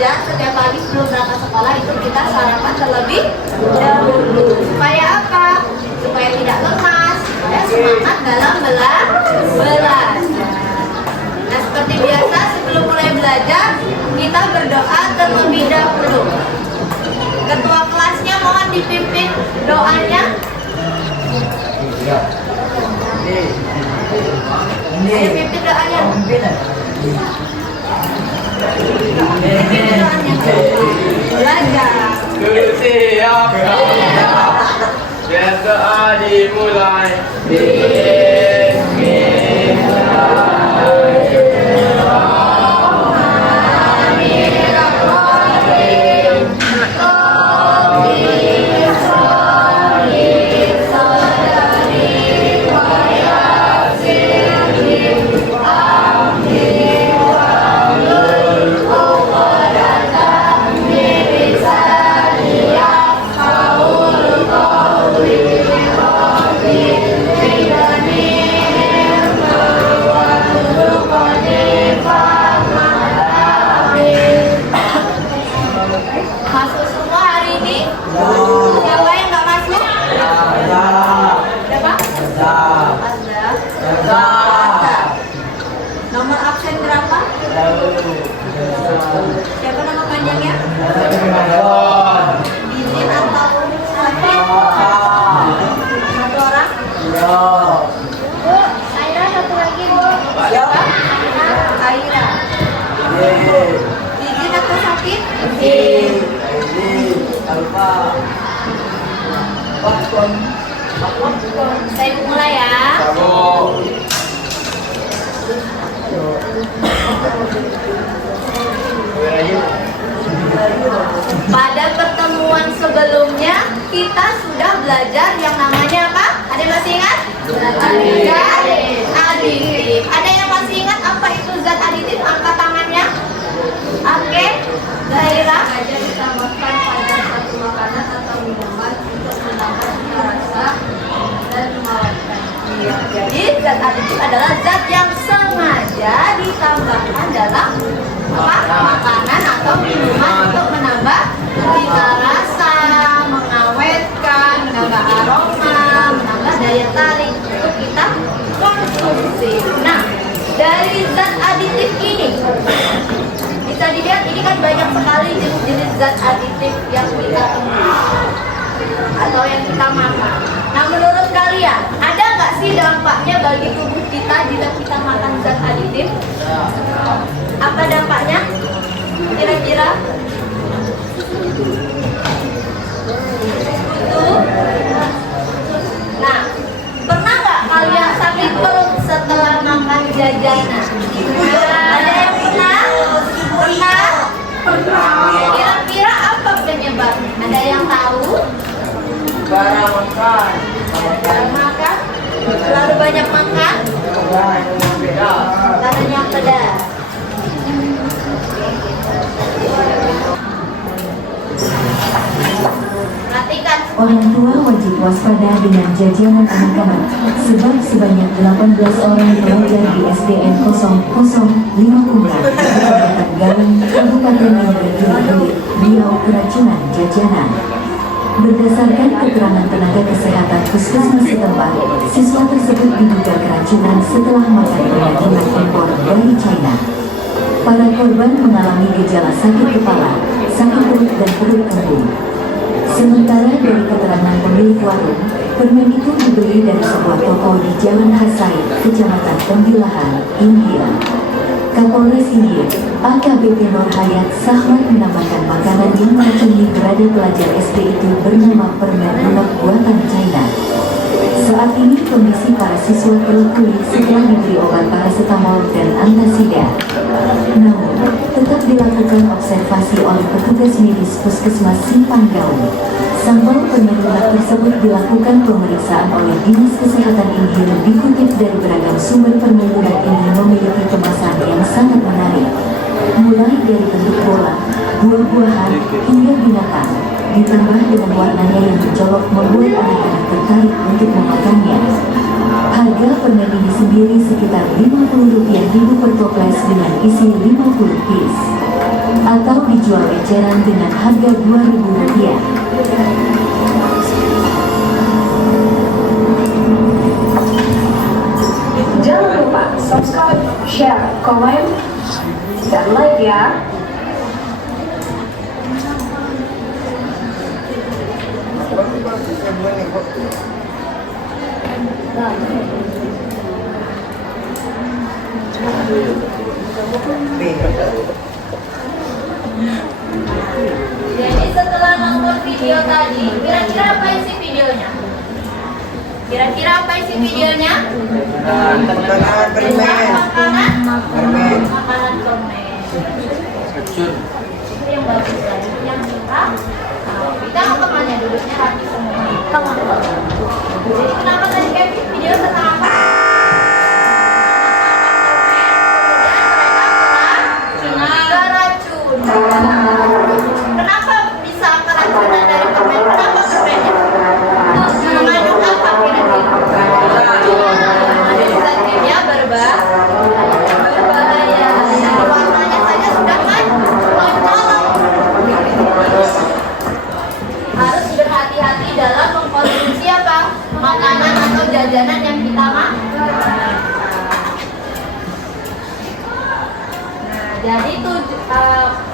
belajar setiap pagi sebelum berangkat sekolah itu kita sarapan terlebih dahulu. Supaya apa? Supaya tidak lemas, supaya semangat dalam belajar. Nah, seperti biasa sebelum mulai belajar kita berdoa terlebih dahulu. Ketua kelasnya mohon dipimpin doanya. Ayo pimpin doanya. Belajar. Siap. Biar doa dimulai. Masuk semua hari ini? Siapa yang nggak masuk? Ada Pak? Ada. Nomor absen berapa? Siapa nama panjangnya? Izin atau sakit? Satu orang? Bu, Aira satu lagi Bu. Siapa? Aira. Izin atau sakit? Saya mulai ya. Pada pertemuan sebelumnya kita sudah belajar yang namanya apa? Ada yang masih ingat? Zat aditif. Ada yang masih ingat apa itu zat aditif? Angkat tangannya. Oke, daerah saja ditambahkan pada satu makanan atau minuman untuk menambah cita rasa dan mengawetkan. Jadi zat aditif adalah zat yang sengaja ditambahkan dalam apa? Makanan atau minuman untuk menambah cita rasa, mengawetkan, menambah aroma, menambah daya tarik untuk kita konsumsi. Nah, dari zat aditif ini bisa dilihat ini kan banyak sekali jenis-jenis zat aditif yang kita temui atau yang kita makan. Nah, menurut kalian ada nggak sih dampaknya bagi tubuh kita jika kita makan zat aditif? Apa dampaknya? Kira-kira? Nah, pernah nggak kalian sakit perut setelah makan jajanan? Ada yang pernah? Pernah? Kira-kira apa penyebabnya? Ada yang tahu? Barang makan. Terlalu banyak makan? Karena yang pedas. Perhatikan. Orang tua wajib waspada dengan jajanan anak-anak, sebab sebanyak 18 orang pelajar di SDN 0050 Kecamatan Galang, Kabupaten Indragiri, Riau keracunan jajanan. Berdasarkan keterangan tenaga kesehatan puskesmas setempat, siswa tersebut diduga keracunan setelah makan penyajian impor dari China. Para korban mengalami gejala sakit kepala, sakit perut dan perut kembung. Sementara dari keterangan pemilik warung, permen itu dibeli dari sebuah toko di Jalan Hasai, Kecamatan Tembilahan, India. Kapolres India, AKBP Nur Hayat Sahmat menambahkan makanan yang meracuni berada pelajar SD itu bernama permen lunak buatan China. Saat ini kondisi para siswa pulih setelah diberi obat paracetamol dan antasida. Namun, tetap dilakukan observasi oleh petugas medis Puskesmas Simpang Gaung. Sampel permen lunak tersebut dilakukan pemeriksaan oleh Dinas Kesehatan India. Dikutip dari beragam sumber, permen lunak ini memiliki kemasan yang sangat menarik, mulai dari bentuk bola, buah-buahan, hingga binatang. Ditambah dengan warnanya yang mencolok membuat anak-anak tertarik untuk memakannya. Harga permen ini sendiri sekitar Rp50.000 per toples dengan isi 50 piece, atau dijual menjual eceran dengan harga Rp2.000. Jangan lupa subscribe, share, komen, dan like ya. Jadi setelah nonton video tadi, kira-kira apa isi videonya? Kira-kira apa isi videonya? Makanan permen. Makanan? Permen. Makanan permen. Itu yang bagus tadi, yang kita kita kemana duduknya rapi semua. Jadi kenapa tadi Kevin video tentang apa? Kenapa bisa keracunan dari permen? Kenapa permennya? Mengandung apa kira-kira? Zat-zatnya berbahaya. Dari warnanya saja sudah kan mencolok. Harus berhati-hati dalam mengkonsumsi apa? Makanan atau jajanan yang kita makan. Jadi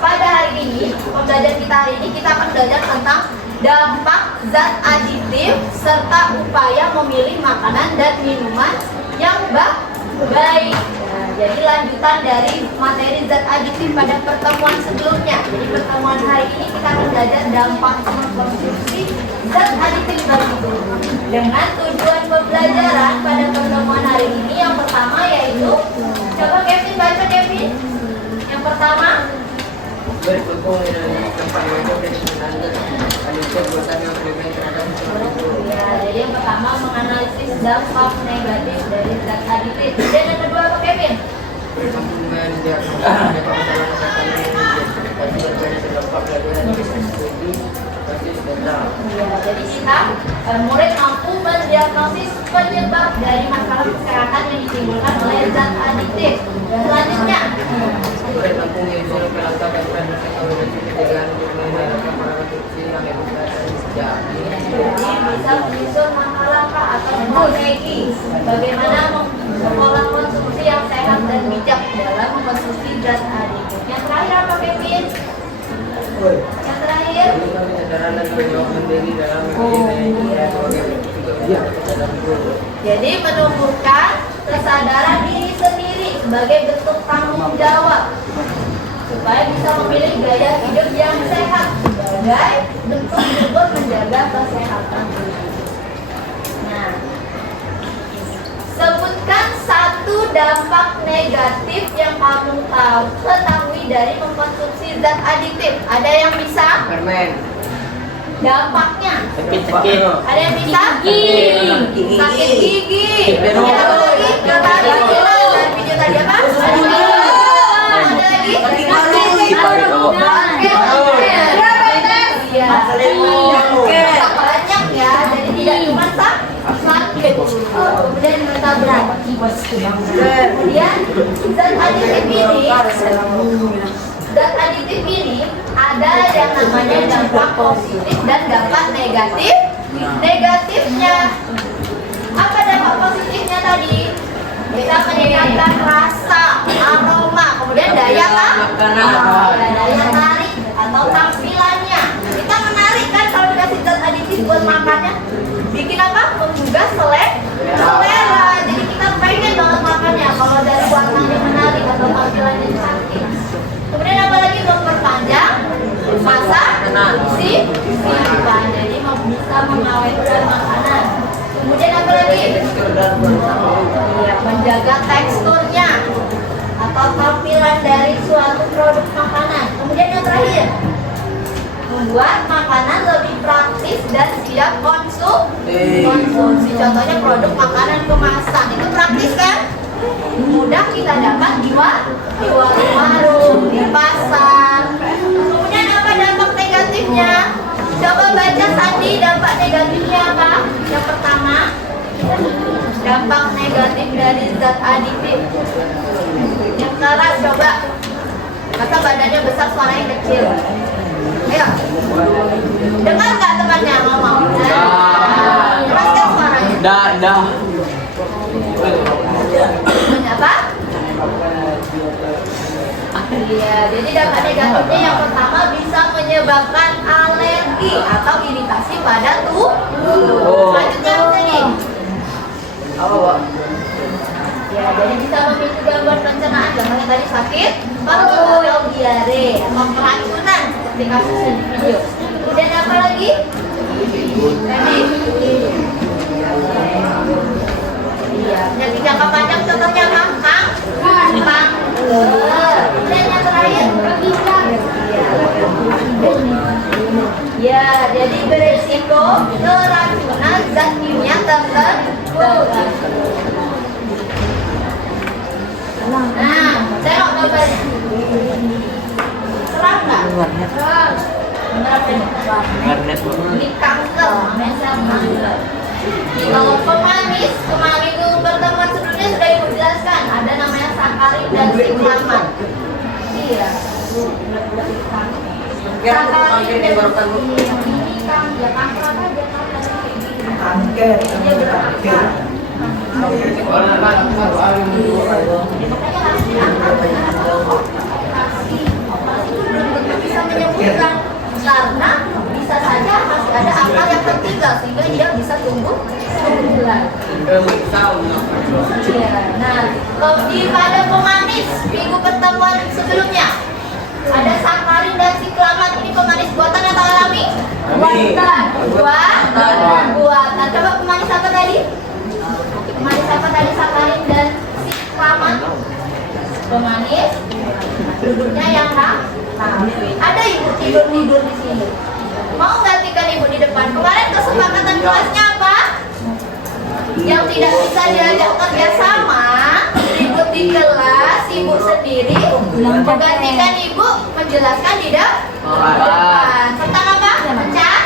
pada hari ini, pembelajaran kita hari ini kita akan belajar tentang dampak zat aditif serta upaya memilih makanan dan minuman yang baik. Nah, jadi lanjutan dari materi zat aditif pada pertemuan sebelumnya. Jadi pertemuan hari ini kita akan belajar dampak mengkonsumsi zat aditif tersebut. Dengan tujuan pembelajaran pada pertemuan hari ini yang pertama yaitu, coba Kevin baca Kevin. Yang pertama, Berhubung dengan tempat itu dari menandat analisis buatan yang berbeda terhadap ya, jadi yang pertama menganalisis dampak negatif dari zat aditif. Dan yang kedua apa Kevin? berhubungan dengan masalah kesehatan yang terjadi terdampak dari studi basis data. Ya, jadi kita murid mampu mendiagnosis penyebab dari masalah kesehatan yang ditimbulkan oleh zat aditif. Selanjutnya, Berhubung dengan pelaksanaan dan teknologi pencegahan untuk mengendalikan para produksi yang edukasi sejak jadi bisa menyusun langkah-langkah atau strategi bagaimana mengolah konsumsi yang sehat dan bijak dalam mengkonsumsi zat aditif. Yang terakhir apa Kevin? Yang terakhir, kesadaran dan menjawab mandiri dalam dalam jadi menumbuhkan kesadaran diri sendiri sebagai bentuk tanggung jawab supaya bisa memilih gaya hidup yang sehat sebagai bentuk juga menjaga kesehatan tubuh. Nah, sebutkan satu dampak negatif yang kamu ketahui dari mengkonsumsi zat aditif. Ada yang bisa? permen. Dampaknya. Sakit. Ada yang bisa? Sakit gigi. Ada lagi? Kata dan video tadi apa? Ada lagi? Iya. Banyak ya. Jadi tidak cuma sakit. Kemudian mereka berat. Kemudian zat aditif ini ada yang namanya dampak positif dan dampak negatif. Negatifnya apa? Dampak positifnya tadi bisa meningkatkan rasa, aroma, kemudian daya tarik atau tampilannya. Kita menarik kan kalau dikasih zat aditif buat makannya, bikin apa? Menggugah selera. Jadi kita pengen banget makannya kalau dari warnanya menarik atau tampilannya cantik. Kemudian apa lagi? Memperpanjang masa simpan, jadi bisa mengawetkan makanan. Kemudian apa lagi? Ya, menjaga teksturnya atau tampilan dari suatu produk makanan. Kemudian yang terakhir, membuat makanan lebih praktis dan siap konsumsi. Contohnya produk makanan kemasan itu praktis kan? Mudah kita dapat di warung, di pasar. Kemudian apa dampak negatifnya? Coba baca Sandi, dampak negatifnya apa? Yang pertama, dampak negatif dari zat aditif. Yang keras coba. Masa badannya besar, suaranya kecil. Ayo. Dengar nggak temannya ngomong? Keraskan suaranya. Dah. Apa? Iya, jadi dampak negatifnya yang pertama bisa menyebabkan alergi atau iritasi pada tubuh. Selanjutnya apa nih? Apa, Pak? Ya, jadi bisa memicu gangguan pencernaan, contohnya tadi sakit perut atau diare atau keracunan seperti kasus di video. Kemudian apa lagi? Tadi? Iya, penyakit jangka panjang contohnya apa? Kanker. Kemudian yang terakhir? Ya, jadi beresiko keracunan zat kimia tertentu. Nah, tengok gambarnya. Terang nggak? Terang. Beneran ini? Ini kanker, namanya sel kanker. Kalau pemanis, kemarin itu pertemuan sebelumnya sudah ibu jelaskan. Ada namanya sakarin dan siklamat. Iya. Sakarin dan ini kan ya kanker aja Angker. dia berangkat. Bisa menyembuhkan karena bisa saja masih ada akar yang tertinggal sehingga dia bisa tumbuh bulan. Nah, pada pemanis minggu pertemuan sebelumnya ada sakarin dan siklamat. Ini pemanis buatan atau alami? Buatan. Coba pemanis apa tadi? Pemanis apa tadi? Sakarin dan siklamat. Pemanis duduknya yang ada ibu tidur di sini. Mau gantikan ibu di depan? Kemarin kesepakatan kelasnya apa? Yang tidak bisa diajak kerja sama, ribut di kelas, ibu sendiri menggantikan ibu menjelaskan di depan. Tentang apa? Pecah.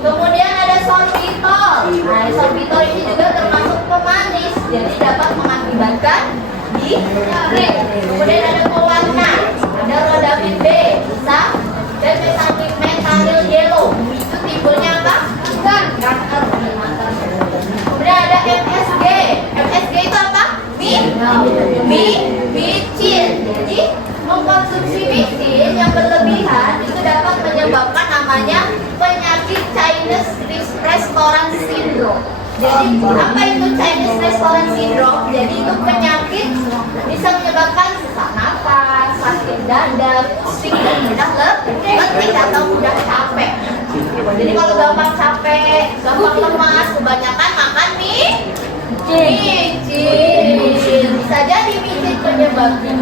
Kemudian ada sorbitol. Nah, sorbitol ini juga termasuk pemanis, jadi dapat mengakibatkan diare. Kemudian ada pewarna, ada rodamin B, bisa, dan methyl yellow. Itu tipenya apa? Kanker. Kemudian ada MSG. MSG itu apa? Micin. Jadi mengkonsumsi micin yang berlebihan itu dapat menyebabkan namanya penyakit Chinese Restaurant Syndrome. Jadi apa itu Chinese Restaurant Syndrome? Jadi itu penyakit bisa menyebabkan sesak nafas, sakit dada, pusing, dan mudah letih atau mudah capek. Jadi kalau gampang capek, gampang lemas, kebanyakan makan micin. Bisa jadi micin penyebabnya.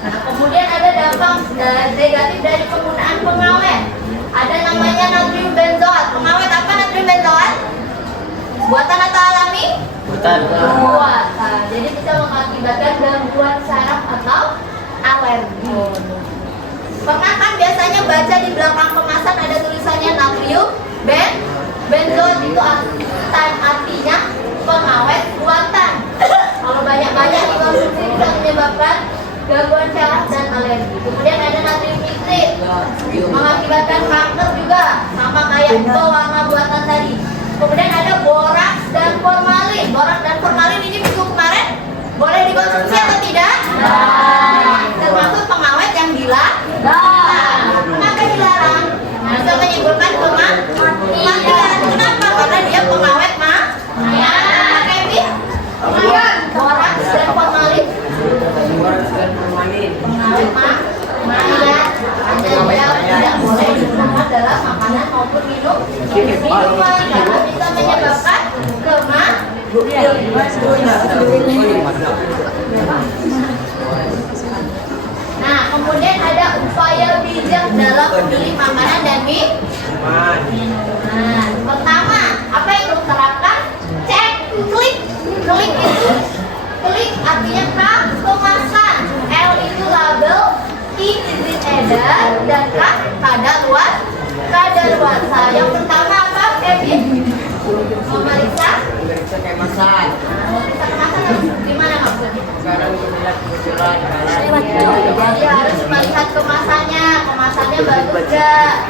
Nah, kemudian ada dampak negatif dari penggunaan pengawet. Ada namanya natrium benzoat. Pengawet apa natrium benzoat? Buatan atau alami? Buatan. Jadi bisa mengakibatkan gangguan saraf atau alergi. Pernah kan biasanya baca di belakang kemasan ada tulisannya natrium benzoat, itu artinya pengawet buatan. Kalau banyak-banyak dikonsumsi bisa menyebabkan gangguan saraf dan alergi. Kemudian ada natrium nitrit, mengakibatkan kanker juga, sama kayak pewarna buatan tadi. Kemudian ada boraks dan formalin. Boraks dan formalin ini minggu kemarin boleh dikonsumsi atau tidak? Termasuk pengawet yang dilarang. Kenapa dilarang? Bisa menimbulkan kematian. Kenapa? Karena dia pengawet boraks dan formalin. Pengawet mayat. Tidak boleh digunakan dalam makanan maupun minuman karena bisa menyebabkan kematian. Nah, kemudian ada upaya bijak dalam memilih makanan dan minuman. Nah, pertama, apa yang harus terapkan? Cek, klik itu, klik artinya K kemasan, L itu label, I izin edar, dan K kadaluarsa. Yang pertama apa, Kevin? Memeriksa pakai masan. Bisa kemasan harus gimana maksudnya? Kadang melihat kemunculan Jadi harus melihat kemasannya bagus gak?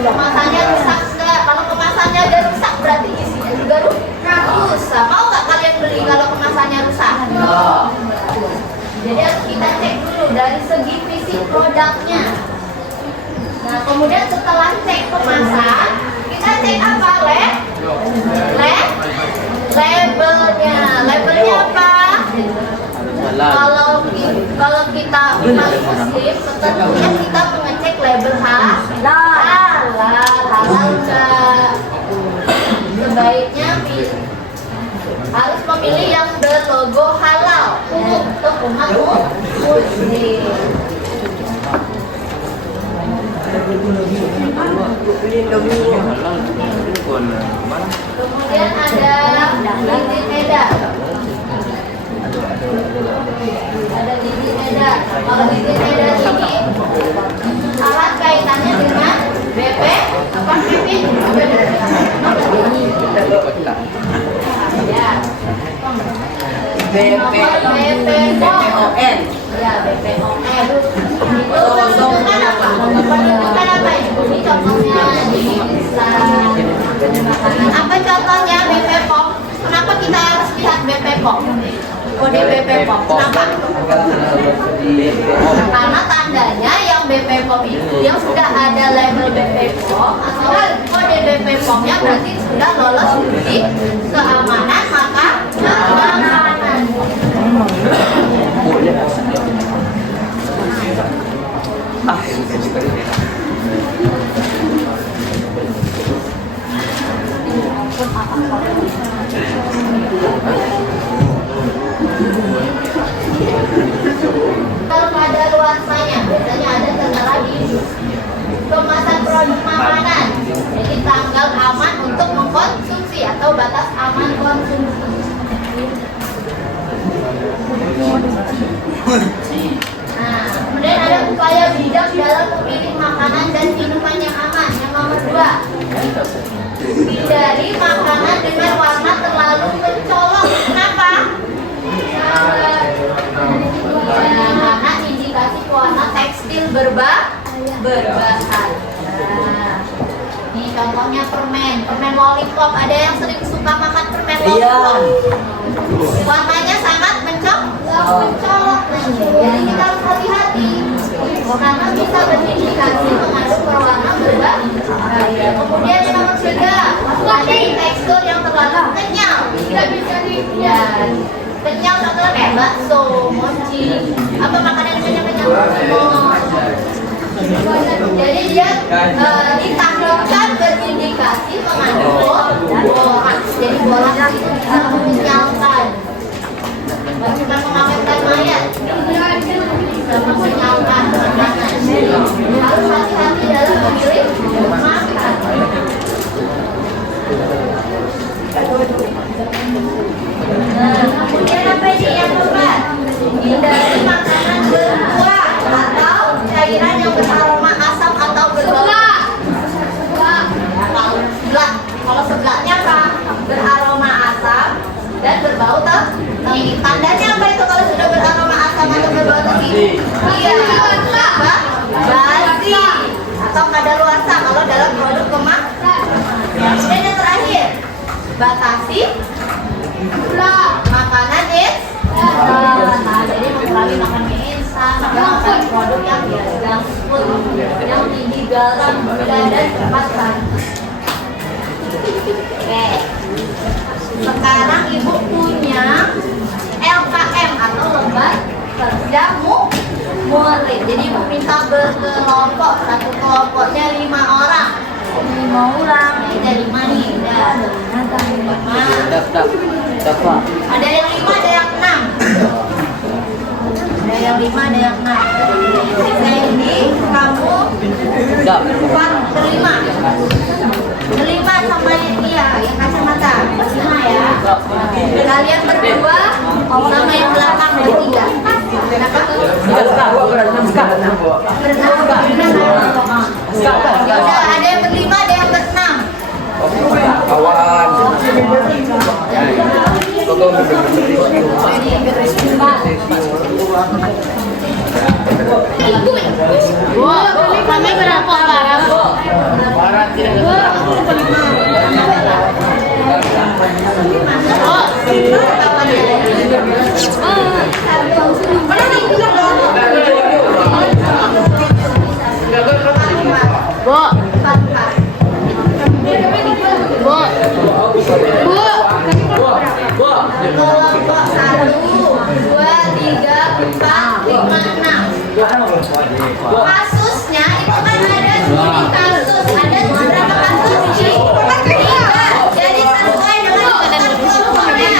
Kemasannya rusak gak? Kalau kemasannya udah rusak berarti isinya juga rusak. Mau gak kalian beli kalau kemasannya rusak? Jadi harus kita cek dulu dari segi fisik produknya. Nah kemudian setelah cek kemasan, kita cek apa? Labelnya apa? Kalau kita umat muslim, tentunya kita mengecek label halal enggak. Sebaiknya harus memilih yang berlogo halal untuk umat muslim. Kemudian ada lidi medan. Kalau lidi medan ini erat kaitannya dengan BP apa BP? Ya. BPON. Ya, BPON. Itu menunjukkan apa? Menunjukkan apa ini contohnya bisa apa contohnya BPON? Kenapa kita harus lihat BPON? Kode BPON. Kenapa? Karena tandanya yang BPON itu yang sudah ada label BPON atau kode BPON-nya berarti sudah lolos uji keamanan makanan. Kalau kadaluarsanya biasanya ada tertera di kemasan produk makanan. Jadi tanggal aman untuk mengkonsumsi atau batas aman konsumsi. Nah, kemudian ada upaya bijak dalam memilih makanan dan minuman yang aman. Yang nomor 2, hindari makanan dengan warna terlalu mencolok. Kenapa? Karena indikasi warna tekstil berbahaya. Ini contohnya permen lollipop. Ada yang sering suka makan permen lollipop. Warnanya sangat mencolok. Jadi kita harus hati-hati karena bisa berindikasi mengandung berwarna berbahaya. Kemudian yang nomor 3, ada tekstur yang terlalu kenyal. Tidak bisa dilihat. Kenyal contohnya kayak bakso, mochi. Apa makanan kenyal-kenyal? Jadi dia ditaklukkan berindikasi mengandung borax. Jadi borax itu bisa mengenyalkan. Bukan mengawetkan mayat, bisa mengenyalkan makanan. Harus hati-hati dalam memilih makan. Kemudian apa ini yang keempat? Hindari makanan berkuah atau cairan yang beraroma asam atau berbau. Kalau seblaknya apa? Beraroma asam dan berbau tinggi. Tandanya apa itu kalau sudah beraroma asam atau berbau tinggi? Iya, apa? Basi atau kadaluarsa kalau dalam produk kemasan. Kemudian yang terakhir, batasi makanan instan. Jadi mengurangi makan mie instan, makan produk yang junk food, yang tinggi garam, gula dan cepat saji. Oke. Sekarang ibu punya LKM atau lembar kerja murid. Jadi ibu minta berkelompok, satu kelompoknya 5 orang. 5 orang, ini ada 5 nih, ada yang 5, ada yang 6. Ada yang 5, ada yang 6. Sandy, kamu berlima sama dia yang kacamata berlima ya. Kalian berdua sama yang belakang bertiga. Kenapa? Yaudah, ada yang berlima, ada yang berenam. kawan. Bu, kami berapa barang, Bu? Bu. Kelompok 1, 2, 3, 4, 5, 6. Kasusnya itu kan ada studi kasus, ada berapa kasus sih? 3. Jadi sesuai dengan kelompoknya.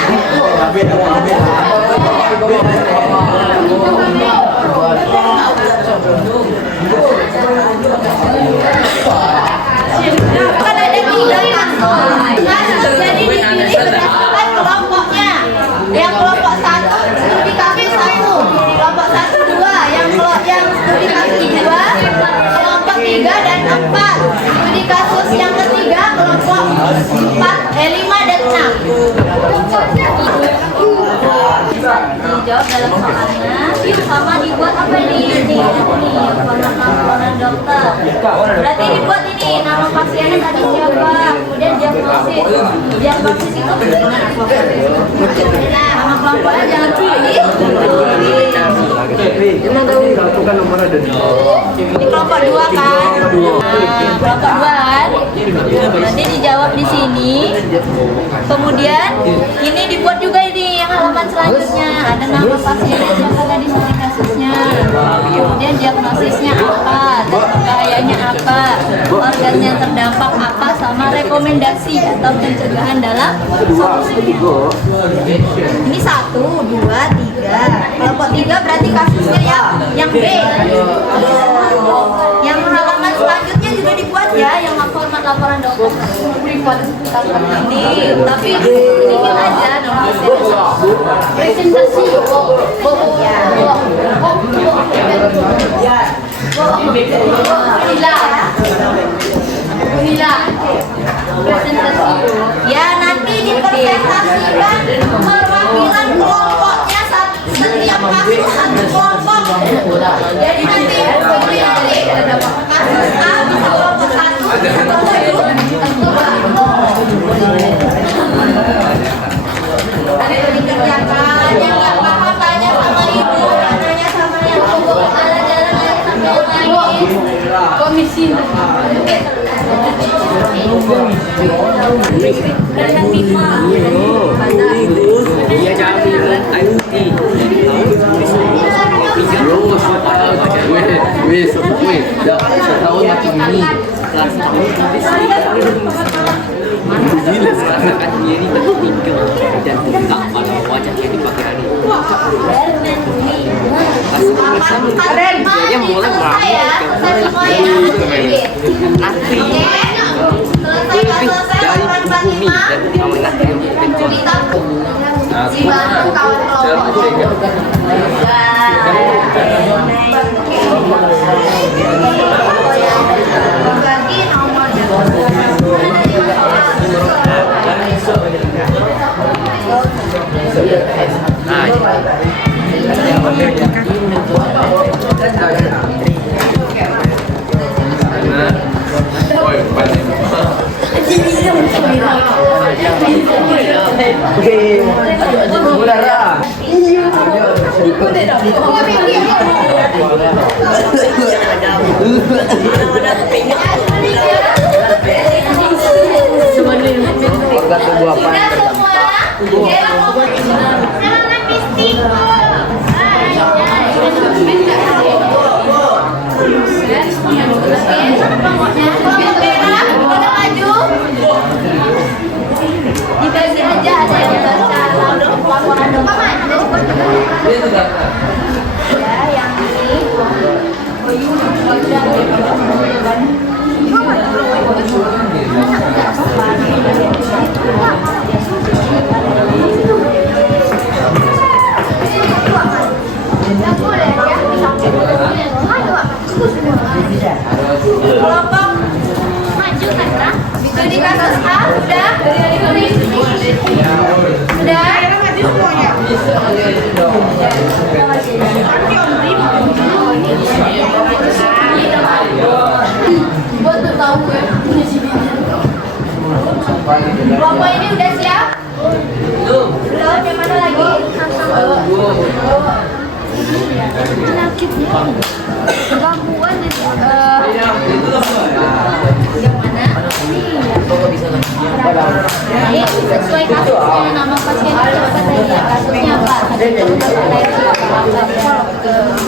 Kan ada 3 kasus, jadi dipilih berdasarkan kelompoknya. Yang kelompok 1 studi kasus 1, kelompok 1 2, yang studi kasus 2, kelompok 3 dan 4. Studi kasus yang ketiga kelompok 5 dan 6. Dijawab dalam soalnya, sama dibuat apa nih? Format laporan dokter. Berarti dibuat ini nama pasiennya tadi siapa, kemudian diagnosis. Diagnosis itu nama kelompoknya jangan pilih. Ini kelompok 2 kan? Kelompok 2 kan? Nanti dijawab di sini. Kemudian ini dibuat juga ini yang halaman selanjutnya. Ada nama pasiennya siapa tadi studi kasusnya. Kemudian diagnosisnya apa, dan bahayanya apa, organ yang terdampak apa, sama rekomendasi atau pencegahan dalam solusinya. Ini 1, 2, 3. Kelompok 3 berarti kasusnya yang B. Yang halaman selanjutnya juga dibuat ya, yang format laporan dokter. Privat ini, tapi sedikit aja nomor presentasi. Ya nanti dipresentasikan perwakilan kelompoknya setiap kasus satu kelompok. Jadi nanti kasus A bisa kelompok 1, ada yang dikerjakan, yang nggak paham tanya sama ibu, tanya sama yang tunggu ada jalan lain sama yang lain. Komisi. Dia jadi IUT. Setahun macam ini kelas merasakan diri tertinggal dan bengkak pada wajahnya di pagi hari. Keren, Dia mulai selesai ya, selesai semua ya. Natri Selesai dari laporan bumi Pak dan kawan natri yang kencur. ditabung dibantu kawan kelompok. Bagi nomor Organ tubuh apa? dikasih aja ada yang baca laporan dokter. Ya, yang ini. Kelompok maju kan? Studi kasus A sudah? Sudah? Pak.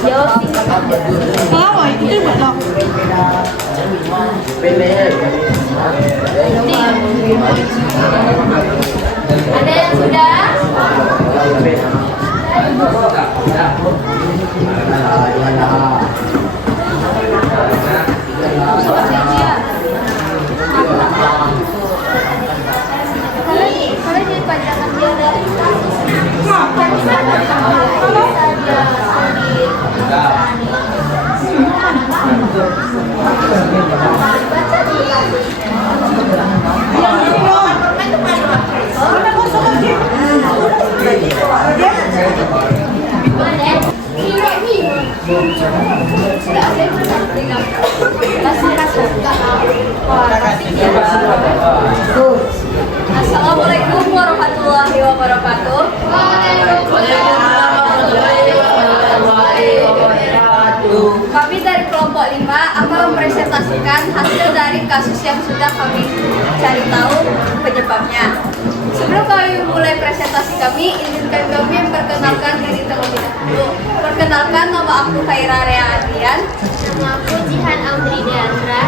Jawab sih. Kenapa? Itu buat lo. Ada yang sudah? Kalian dipanjangkan dia dari kasus. Assalamualaikum warahmatullahi wabarakatuh. Kami dari kelompok 5 akan mempresentasikan hasil dari kasus yang sudah kami cari tahu penyebabnya. Sebelum kami mulai presentasi kami, izinkan kami memperkenalkan diri terlebih dahulu. Perkenalkan, nama aku Khaira Rea Adrian. Nama aku Jihan Audrey Deandra.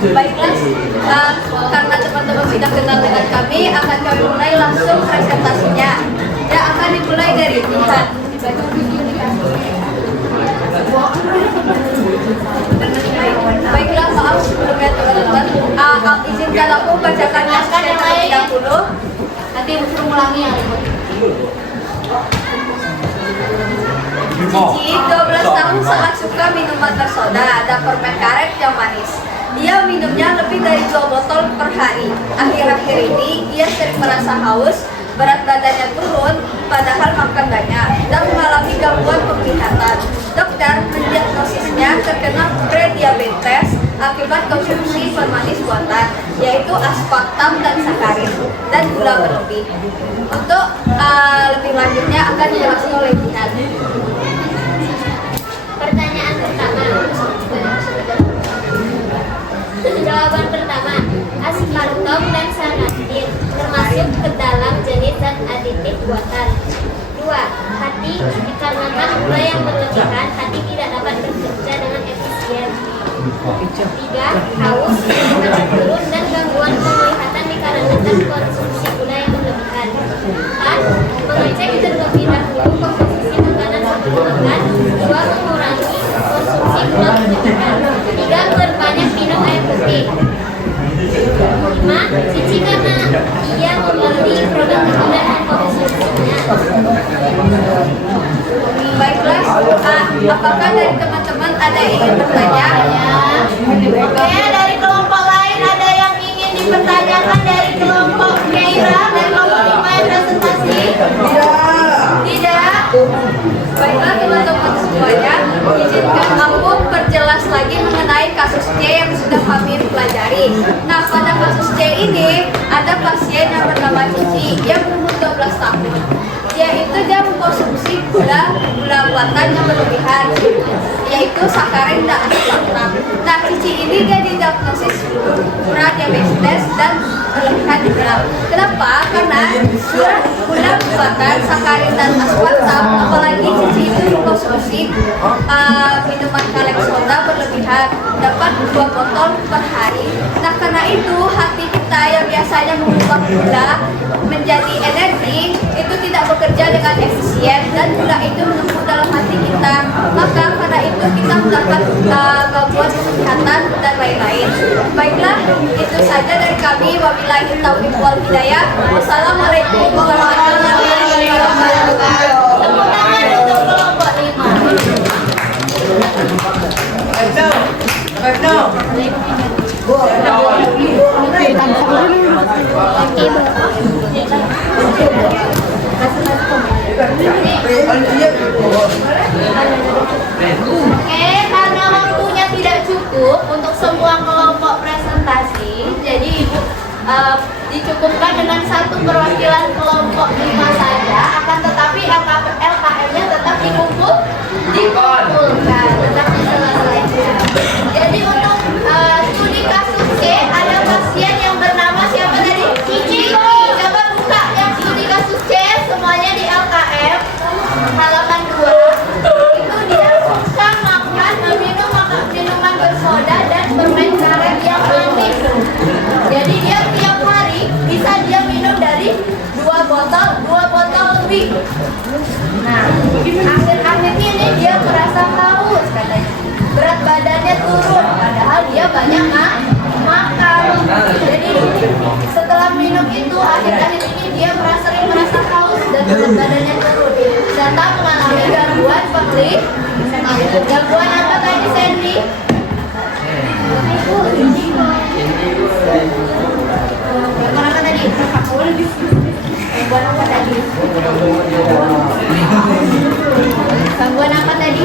Baiklah, karena teman-teman sudah kenal dengan kami, akan kami mulai langsung presentasinya. Ya, akan dimulai dari Jihan. Baiklah, maaf sebelumnya teman-teman. Izinkan aku bacakan naskahnya terlebih dahulu. Nanti suruh ulangi ya. Cici, 12 tahun, sangat suka minuman bersoda, ada permen karet yang manis. Dia minumnya lebih dari 2 botol per hari. Akhir-akhir ini, dia sering merasa haus, berat badannya turun, padahal makan banyak, dan mengalami gangguan penglihatan. Dokter mendiagnosisnya terkena prediabetes akibat konsumsi pemanis buatan, yaitu aspartam dan sakarin, dan gula berlebih. Untuk lebih lanjutnya akan dijelaskan oleh Jihan. Pertanyaan pertama. Jawaban pertama, aspartam dan sakarin termasuk ke dalam jenis zat aditif buatan. 2. Hati, dikarenakan gula yang berlebihan, hati tidak dapat bekerja dengan efisien. 3. Haus, berat turun dan gangguan penglihatan dikarenakan konsumsi gula yang berlebihan. 4. Mengecek terlebih dahulu komposisi makanan sebelum makan. 2. Mengurangi konsumsi gula berlebihan. 3. Berbanyak minum air putih. 5. Cici karena ia membeli produk kemudian mengkonsumsinya. Baiklah, apakah dari teman-teman ada yang ingin bertanya? Oke, dari kelompok lain ada yang ingin dipertanyakan dari kelompok Keira, dari kelompok 5 yang presentasi? Tidak. Baiklah teman-teman semuanya, izinkan aku perjelas lagi mengenai kasus C yang sudah kami pelajari. Nah, pada kasus C ini ada pasien yang bernama Cici yang berumur 12 tahun. Yaitu dia mengkonsumsi gula buatan yang berlebihan, yaitu sakarin dan aspartam. Nah, Cici ini dia didiagnosis pradiabetes dan berlebihan gula. Kenapa? Karena gula buatan, sakarin dan aspartam, apalagi Cici itu mengkonsumsi minuman kaleng soda berlebihan, dapat 2 botol per hari. Nah, karena itu hati kita yang biasanya mengubah gula menjadi energi itu tidak bekerja dengan efisien, dan gula itu menumpuk dalam hati kita. Maka karena itu kita mendapat gangguan kesehatan dan lain-lain. Baiklah, itu saja dari kami. Wabillahi taufiq wal hidayah. Wassalamualaikum warahmatullahi wabarakatuh. Tepuk tangan untuk kelompok 5. Oke, karena waktunya tidak cukup untuk semua kelompok presentasi, jadi Ibu dicukupkan dengan 1 perwakilan kelompok 5 saja, akan tetapi LKM-nya tetap dikumpulkan, tetap diselesaikan. Jadi bersoda dan permen karet yang manis. Jadi dia tiap hari bisa dia minum dari 2 botol lebih. Nah, akhir-akhir ini dia merasa haus katanya. Berat badannya turun, padahal dia banyak makan. Jadi setelah minum itu akhir-akhir ini dia sering merasa haus dan berat badannya turun. Serta mengalami gangguan penglihatan. Gangguan apa tadi, Sandy? Gangguan apa tadi? Gangguan apa tadi? Gangguan apa tadi?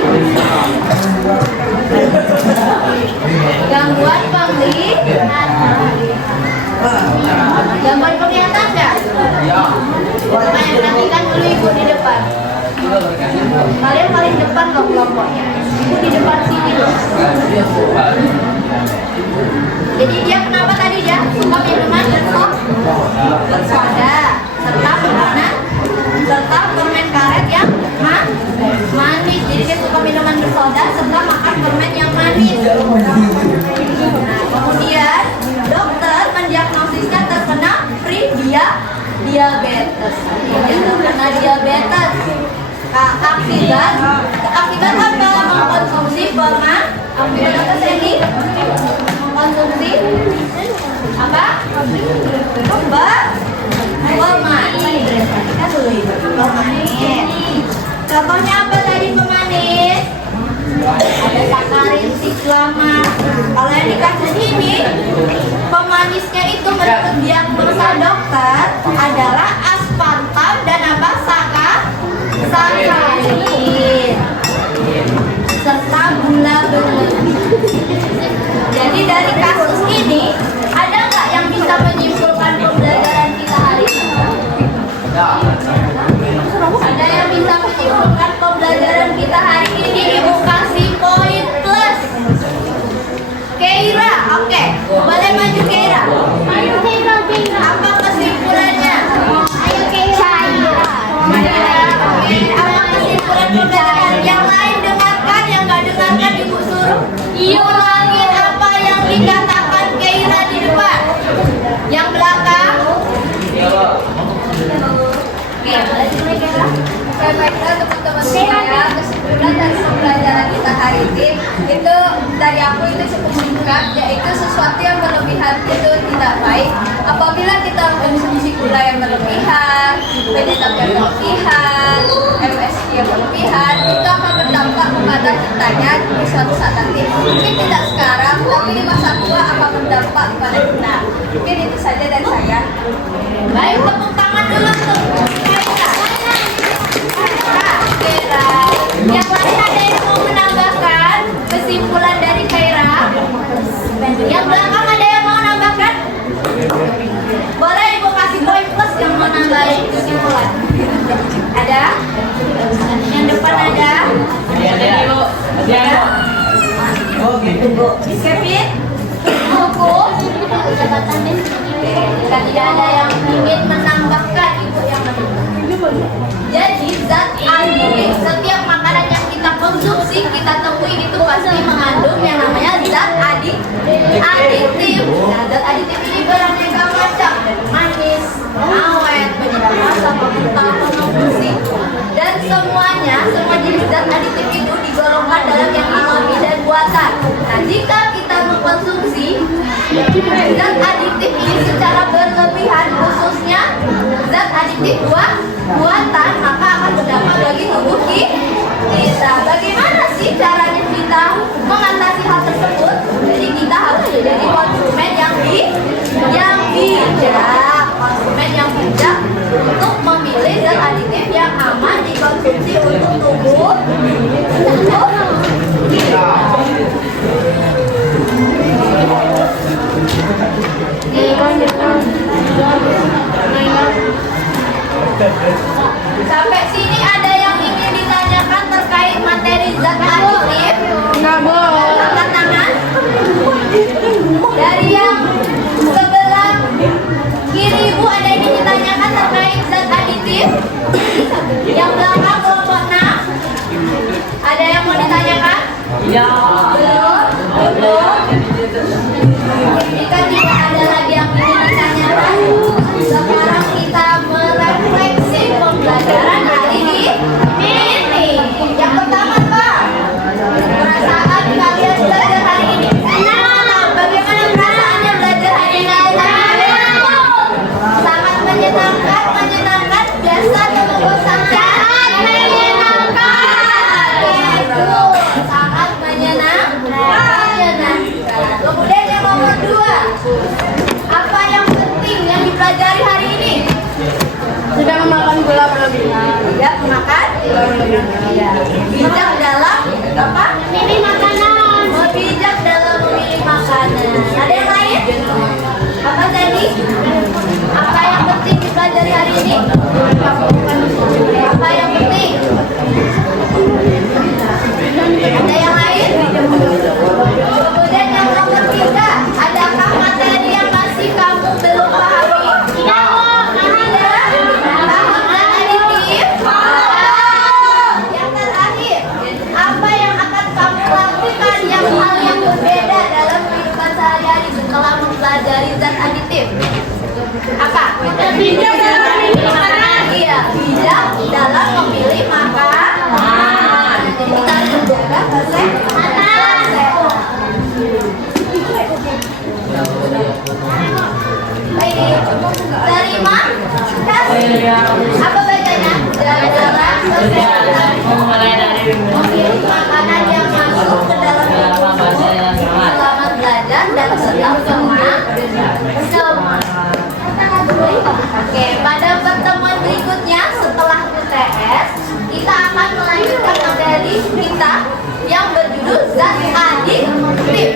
Gangguan penglihatan. Gangguan penglihatan nggak? Coba yang perhatikan dulu ibu di depan. Kalian paling depan loh kelompoknya. Ibu di depan sini loh. Jadi dia kenapa tadi dia suka minuman bersoda serta permen karet yang manis. Jadi dia suka minuman bersoda serta makan permen yang manis. Nah, kemudian dokter mendiagnosisnya terkena diabetes. Dia terkena diabetes. Akibat apa? Mengkonsumsi akibat apa ini? Mengkonsumsi apa? Pemanis. Contohnya apa tadi pemanis? Ada sakarin, siklamat. Kalau yang dikasih ini, pemanisnya itu menurut diagnosa dokter adalah aspartam dan apa? Sakarin serta gula berlebih. Jadi dari kasus ini ada nggak yang bisa menyimpulkan pembelajaran kita hari ini? Ada yang bisa menyimpulkan pembelajaran kita hari ini? Ibu kasih poin plus. Keira, oke, boleh maju Keira. Apa kesimpulannya? Ayo Keira. Apa kesimpulan pembelajaran? Yang lain dengarkan, yang nggak dengarkan ibu suruh ulangin apa yang dikatakan Keira di depan. Yang belakang. Oke, boleh dimulai Keira. Baiklah teman-teman saya, kesimpulan dari pembelajaran kita hari ini itu dari aku itu cukup singkat, yaitu sesuatu yang berlebihan itu tidak baik. Apabila kita mengkonsumsi gula yang berlebihan, penyedap yang berlebihan, MSG yang berlebihan, itu akan berdampak kepada kitanya di suatu saat nanti. Mungkin tidak sekarang, tapi di masa tua akan berdampak kepada kita. Mungkin itu saja dari saya. Baik, tepuk tangan dulu untuk Keira. Yang lain ada yang mau menambahkan kesimpulan dari Keira? Yang belakang ada yang mau menambahkan? Boleh ibu kasih poin plus yang mau nambahin kesimpulan. Ada? Yang depan ada? Kevin? Buku? Jika tidak ada yang ingin menambahkan, ibu yang menambahkan. Jadi zat aditif, setiap makanan yang kita konsumsi, kita temui itu pasti mengandung yang namanya zat aditif. Nah, zat aditif ini beraneka macam, manis, awet, penyedap rasa, pengentang, pengembusih, dan semuanya, semua jenis zat aditif itu digolongkan dalam yang alami dan buatan. Nah, jika kita mengkonsumsi zat aditif ini secara berlebihan, khususnya zat aditif buatan, maka akan berdampak bagi tubuh kita. Bagaimana sih caranya kita mengatasi hal tersebut? Jadi kita harus menjadi konsumen yang bijak, konsumen yang bijak untuk memilih zat aditif yang aman dikonsumsi untuk tubuh kita. Sampai sini ada yang ingin ditanyakan terkait materi zat aditif? Nggak boleh. Angkat tangan. Dari yang sebelah kiri ibu ada yang ingin ditanyakan terkait zat aditif? Yang belakang kelompok 6 ada yang mau ditanyakan? Ya. Belum. Apa bacanya? Dalam kesehatan memilih makanan yang masuk ke dalam tubuh, selamat belajar dan tetap semangat. Oke, pada pertemuan berikutnya setelah UTS kita akan melanjutkan materi kita yang berjudul zat adiktif.